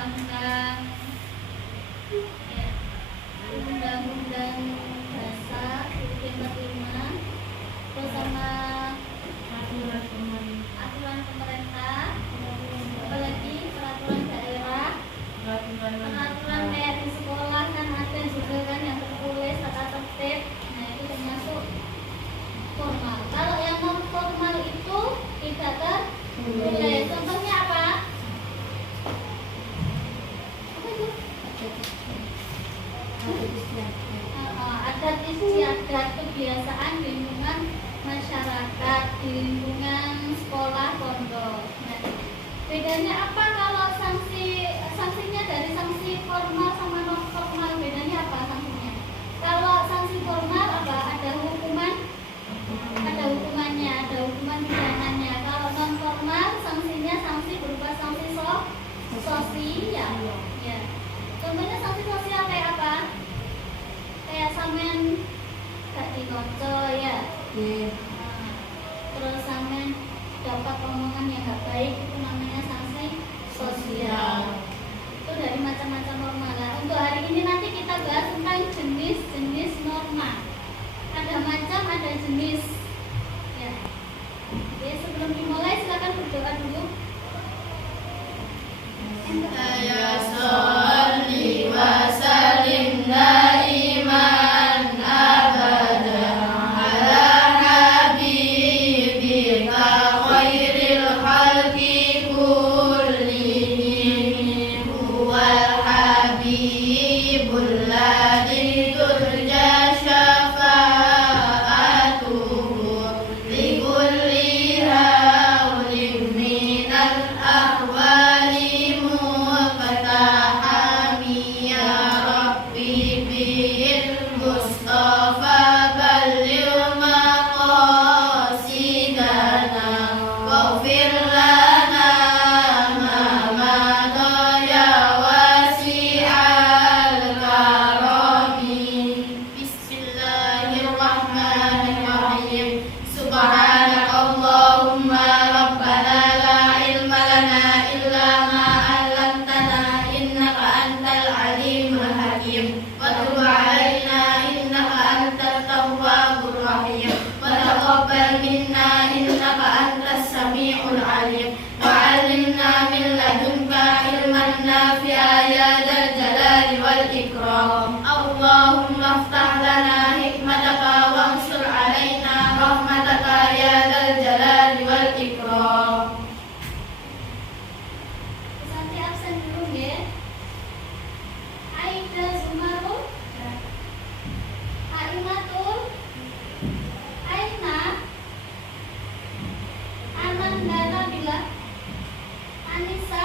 undang-undang ya, undang-undang dasar UUD 45, terus sama aturan pemerintah, apalagi peraturan daerah, peraturan kayak di sekolah kan ada juga kan yang tertulis tata tertib. Nah itu termasuk formal. Kalau yang non formal itu tidak tertulis. Contohnya apa? Adat istiadat, kebiasaan di lingkungan masyarakat, di lingkungan sekolah, pondok. Nah, bedanya apa kalau sanksinya dari sanksi formal sama non formal? Bedanya apa sanksinya? Kalau sanksi formal apa? Ada hukuman, ada hukumannya, ada hukuman pidananya. Kalau non formal sanksinya sanksi berupa sanksi sosial. Ya. Contohnya sanksi sosial kayak apa? Kayak sampean gak dikonco ya. Nah, terus sampean dapat omongan yang gak baik, itu namanya sanksi sosial. Itu dari macam-macam norma. Nah, untuk hari ini nanti kita bahas tentang jenis-jenis norma. Ada macam, ada jenis. Ya. Oke, sebelum dimulai silakan berdoa dulu. Ya sholli wa sallim daiman abadan ala habibika khairil khalqi kullihim huwal habibul ladzi turja syafa'atuhu li kulli hawlin minal ahwali Allahumma aftah lana hikmataka wansur alaina rahmataka ya dzal jalali wal ikram. Santi absen dulu ya. Aida Zumarul, Aimatul, Aina, Ananda Nabila, Anissa,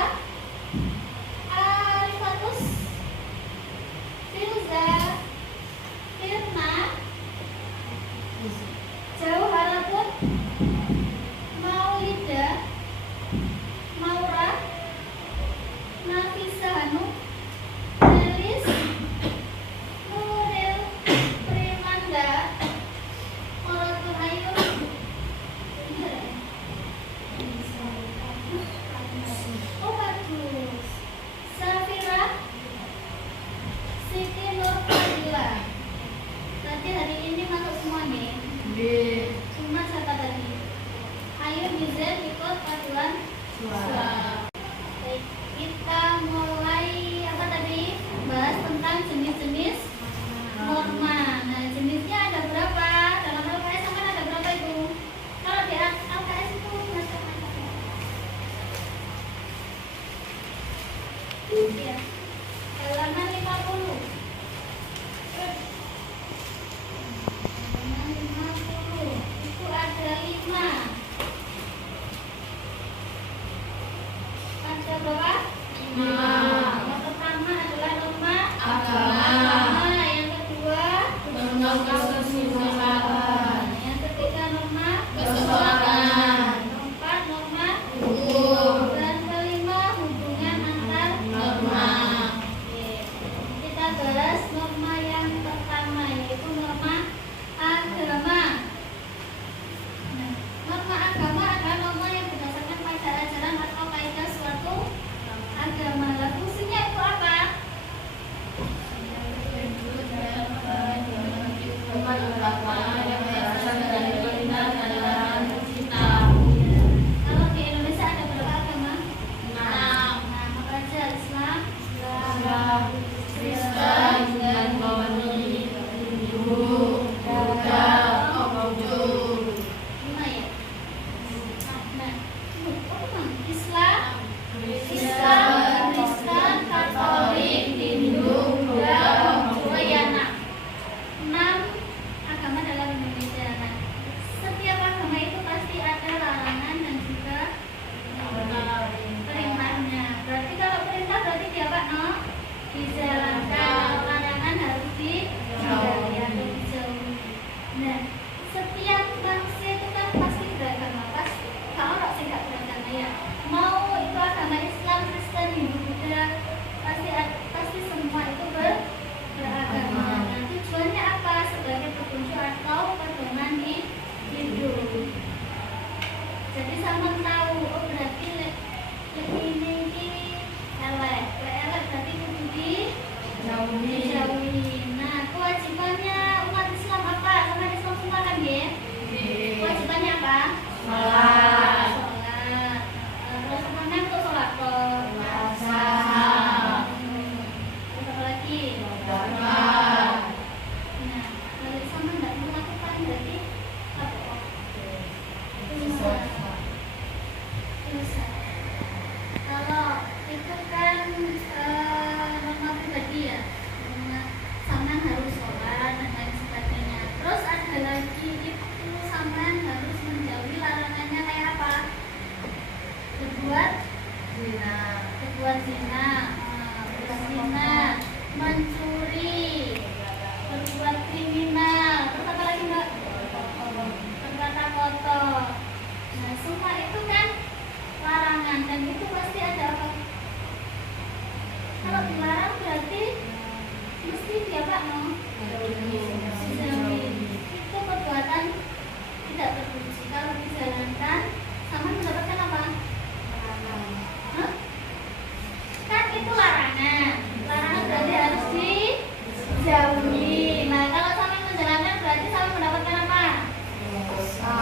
Arifatus, Firza, Firna, Jauh Harapun, Maulida, Maura, Nafisa Hanu, Nelis, Nuril, Primanda, Morotul Ayu, oh bagus, Safira, Siti Nur Fadila. Berarti hari ini masuk semua nih. Cuma siapa tadi? Ayu Mizel ikut paduan suara. Baik, kita mulai apa tadi? Bahas tentang jenis-jenis norma. Nah, jenisnya ada berapa? Dalam LKS sama ada berapa itu? Kalau di LKS itu macam-macam. Ya. Halaman 50. Halaman 50. Itu ada 5. Ada berapa? 5. Yang pertama adalah norma agama. Yang kedua Norma kesusilaan. Yang ketiga norma Kesetaraan. Keempat norma Hukum. Dan kelima hubungan antar Norma. Oke. Kita bahas norma yang pertama, yaitu norma agama. Nah, norma agama adalah norma yang berdasarkan pada ajaran atau kaidah suatu agama. Kristen dan memenuhi ibu, buddha, Konghucu. 5 ya. Nah, Islam, Kristen, Katolik, Hindu, Buddha, Konghucu, ya 6 agama dalam Indonesia. Nah, setiap agama itu pasti ada larangan dan juga perintahnya. Berarti kalau perintah berarti dia apa, no? Dijalankan. Kalau larangan harus dihindari atau dijauhi. Nah, setiap manusia itu kan pasti beragama, pasti. Kalau orang sih nggak beragama ya, mau itu agama Islam, Kristen, Hindu, Buddha, pasti semua itu beragama. Nah, tujuannya apa? Sebagai petunjuk atau pedoman hidup. Jadi sama tahu, oh berarti ini elek berarti kudu dijauhi. Nah, kewajibannya umat Islam apa? Umat Islam semua kan ya? Kewajibannya apa? Sholat. Terus apa untuk sholat? Puasa. Terus apa lagi? Nah, kalau sama nggak melakukan berarti apa? Dosa. Kalau itu kan norma pribadi ya, sama harus sholat dan lain sebagainya. Terus ada lagi itu sama harus menjauhi larangannya kayak apa? Berbuat zina, berzina, mencuri, berbuat kriminal. Terus apa lagi mbak? Berkata kotor. Nah, semua itu kan larangan dan itu pasti ada apa? Kalau dilarang berarti mesti dia pak no? Dijauhi. Itu perbuatan tidak terpuji. Kalau dijalankan sama mendapatkan apa? Hah? Kan itu larangan. Larangan berarti harus dijauhi. Nah, kalau sama menjalankan berarti sama mendapatkan apa?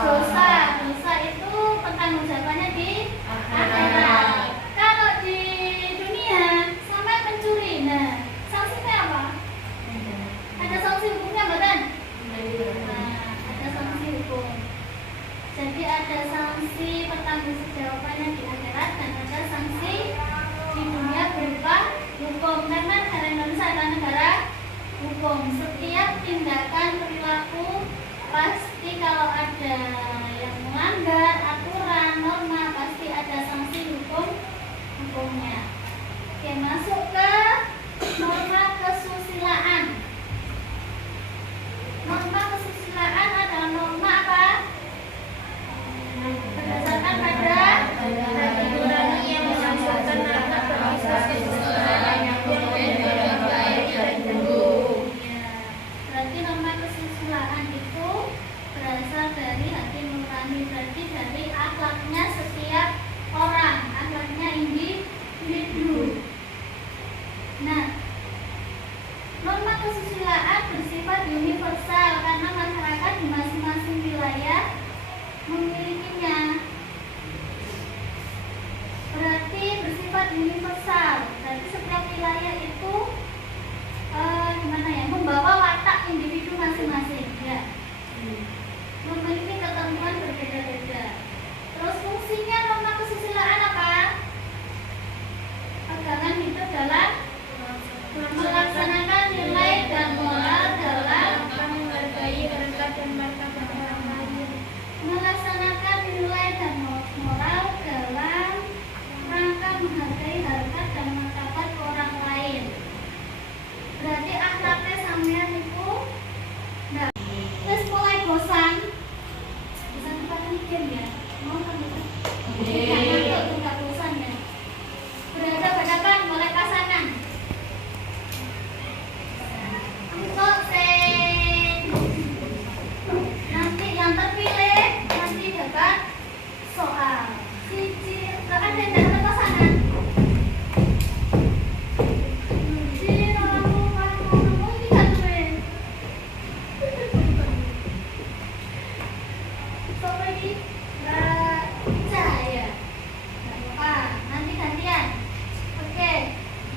Dosa. Dosa itu pertanggungjawabannya di akhirat. Kalau di dunia sampai mencuri, nah sanksinya apa? Ada sanksi hukumnya bukan? Nah, ada sanksi hukum. Jadi ada sanksi pertanggungjawabannya di akhirat dan ada sanksi di dunia berupa hukum. Karena negara Indonesia adalah negara hukum. Setiap tindakan perilaku pasti kalau ada yang melanggar aturan norma pasti ada sanksi hukumnya. Oke, masuk ke norma kesusilaan. Norma kesusilaan adalah norma apa? Berdasarkan pada nurani yang mengajarkan anak berkesusilaan yang baik dan buruk. Berarti norma kesusilaan itu berasal dari hati nurani, berarti dari akhlaknya setiap orang, akhlaknya individu. Nah, norma kesusilaan bersifat universal karena masyarakat di masing-masing wilayah memilikinya. Berarti bersifat universal, berarti setiap wilayah itu membawa watak individu masing-masing ya. Memiliki ketentuan berbeda-beda. Terus fungsinya norma kesusilaan apa? Pegangan hidup dalam melaksanakan nilai dan moral dalam menghargai harkat dan martabat orang lain. Melaksanakan nilai dan moral dalam rangka menghargai harkat dan martabat orang lain. Berarti akhlaknya sampean itu terus mulai bosan kita mikir ya, mau kan nggak bosan ya, berhadapan mulai pasangan untuk nanti yang terpilih nanti debat soal ada yang dapat pasangan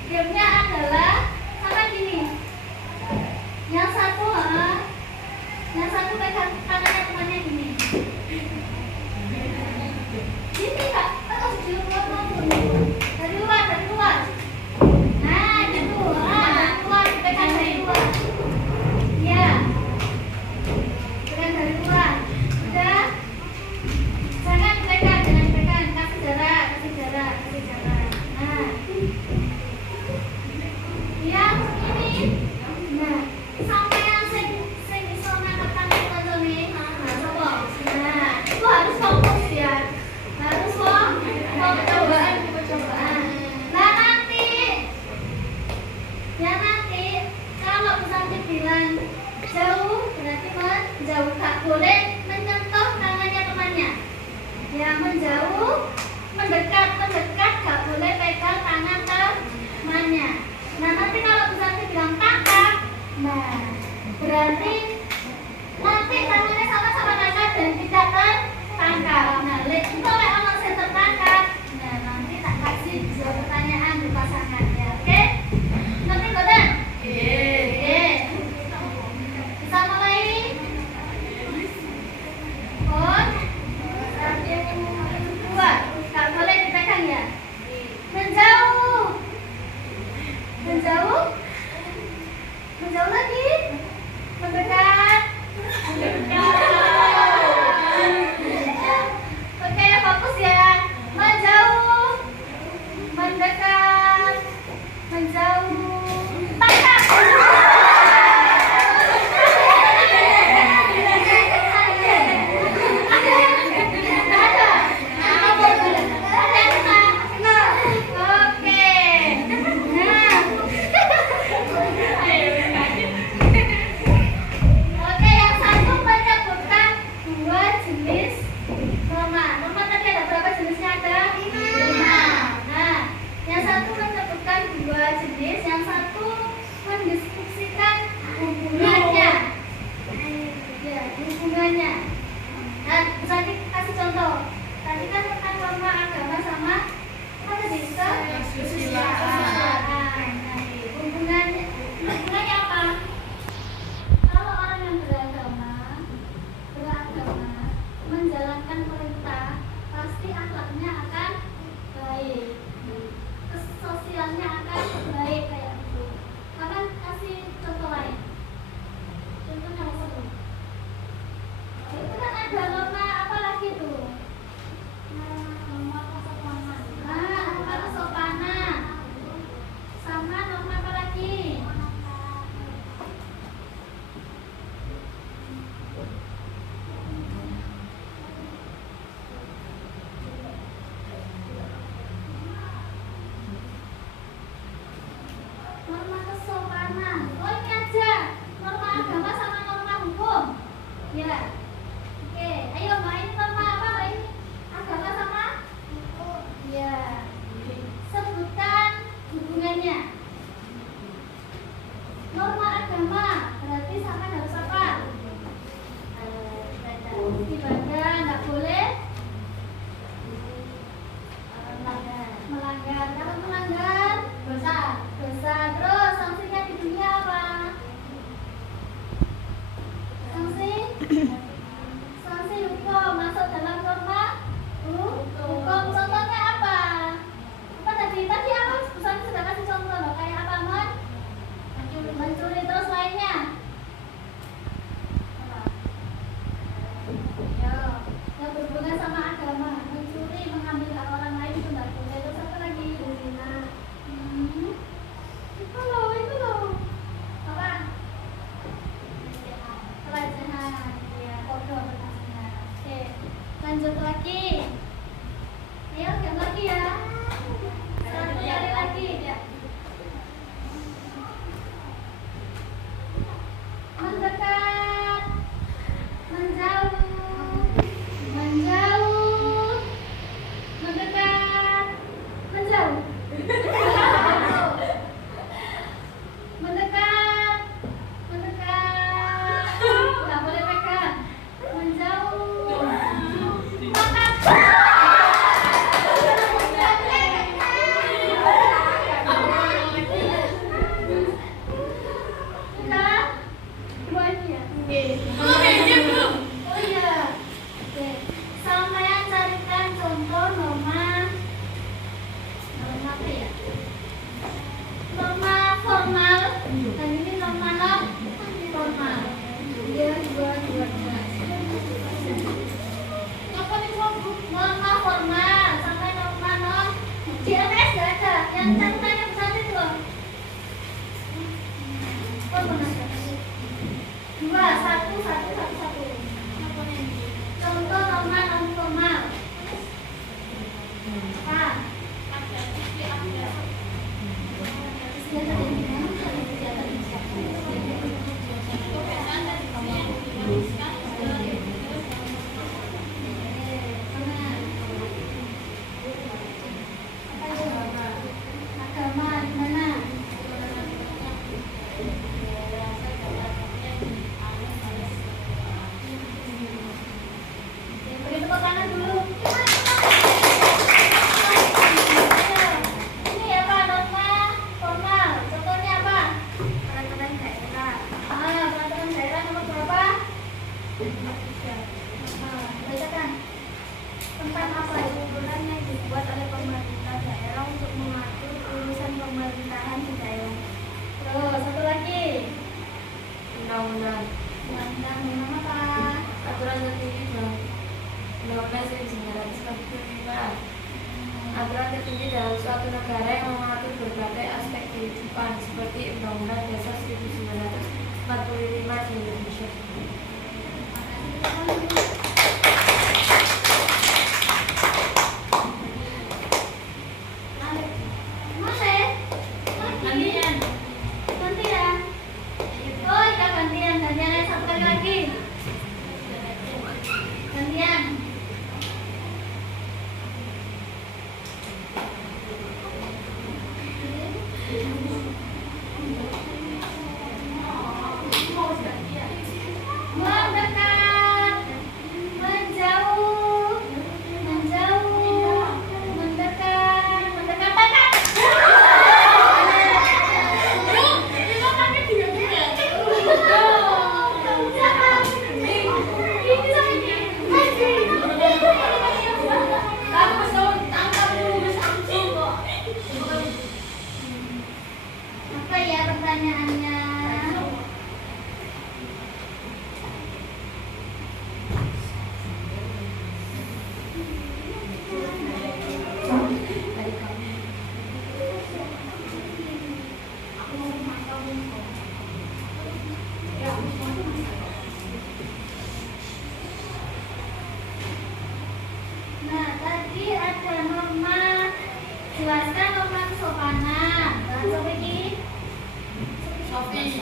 gamenya adalah jenis, yang satu mendeskripsikan hubungannya. Ya, hubungannya. Nah, bisa dikasih contoh. Tadi kan tentang norma agama sama apa tadi? Kesusilaan. Hubungannya apa? Kalau orang yang beragama menjalankan perintah, pasti akhlaknya akan baik, sosialnya akan baik kayak gitu. Akan kasih contoh lain. Contohnya apa tuh? Itu kan ada norma apa lagi tuh? Norma kesopanan. Norma kesopanan. Sama norma apa lagi? Norma kesopanan. Oh, ini aja. Norma agama sama norma hukum. Ya. Oke, ayo Mbak, ini norma apa Mbak ini? Agama sama hukum. Ya. Sebutkan hubungannya. Norma agama berarti sama harus apa? Ibadah nggak boleh melanggar. Kalau melanggar dosa. Terus sanksinya di dunia apa? Sanksi hukum masuk dalam norma hukum. Contohnya apa? Apa tadi apa? Pesan sudah kasih contoh loh. Kayak apa mencuri terus lainnya. Yang berhubungan sama agama, mencuri, mengambil hak orang lain itu nggak boleh. Terus apa lagi? Zina. Itu loh. Apa? Pelecehan. Ya, kodoh pelecehan. Oke, lanjut lagi. Ayo, yang lagi ya. Satu kali lagi. Ya. Mendekat, menjauh, mendekat, menjauh. Mendekat, nggak boleh pegang. Menjauh, Sudah? Dua ini ya? Oh iya. Oke. Sampean carikan contoh norma apa ya? Norma formal dan ini norma non formal. Dia dua. Apa nih norma formal sampai norma non? Di LS nggak ada. Yang catatannya besar itu loh. Oh benar. Dua, satu. Contoh norma non formal. Apa? Agama di mana? Beri tepuk tangan dulu. Ini apa norma formal? Contohnya apa? Peraturan daerah. Peraturan daerah nomor berapa? Bacakan. Tentang apa itu? Aturan yang dibuat oleh pemerintah daerah untuk mengatur urusan pemerintahan di daerah. Terus satu lagi. Undang-undang. Undang-undang apa? Aturan tertinggi dalam Undang-Undang 1945. Aturan tertinggi dalam suatu negara yang mengatur berbagai aspek kehidupan seperti Undang-Undang Dasar 1945 di Indonesia. Gantian. Oh iya gantian satu kali lagi. Gantian.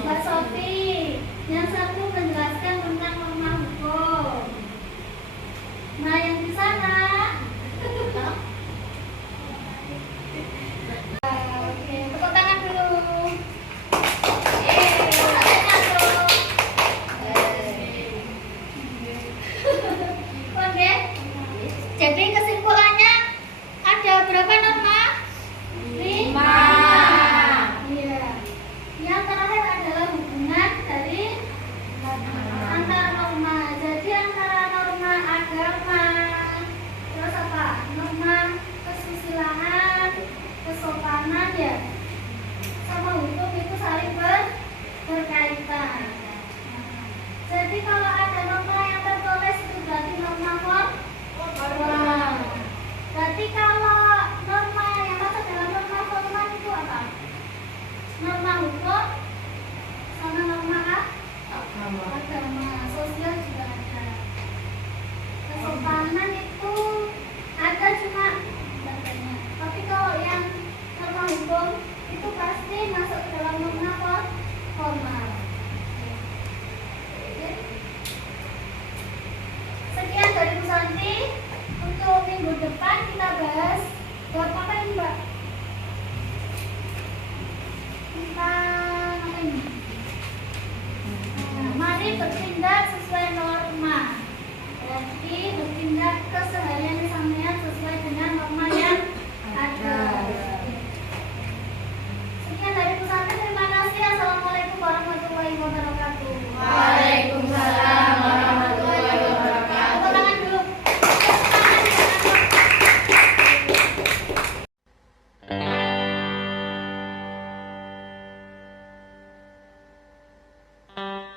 Mbak Sofi. Yang satu menjelaskan tentang norma hukum. Nah, yang di sana. Oke, tepuk tangan dulu. Oke. Jadi kesimpulannya ada berapa norma? 5. Iya. Yang terakhir adalah hubungan dari antar norma. Jadi antara norma agama, terus apa? Norma kesusilaan, kesopanan ya, sama hukum itu saling berkaitan. Jadi kalau ada norma yang tertulis itu berarti norma formal. Berarti kalau norma yang masuk dalam norma formal itu apa? Norma hukum sama norma agama, sosial juga ada. Kesopanan itu ada cuma banyak. Tapi kalau yang norma hukum itu pasti masuk ke dalam norma formal. Oke. Sekian dari Bu Santi. Untuk minggu depan kita bahas apa ini, Mbak? Kita ngapain? Nah, mari bertindak sesuai norma. Berarti bertindak keseharian sampean sesuai dengan norma yang ada. Sekian dari Bu Santi. Terima kasih. Assalamualaikum warahmatullahi wabarakatuh. Waalaikumsalam warahmatullahi wabarakatuh. Tepuk tangan dulu. Thank you.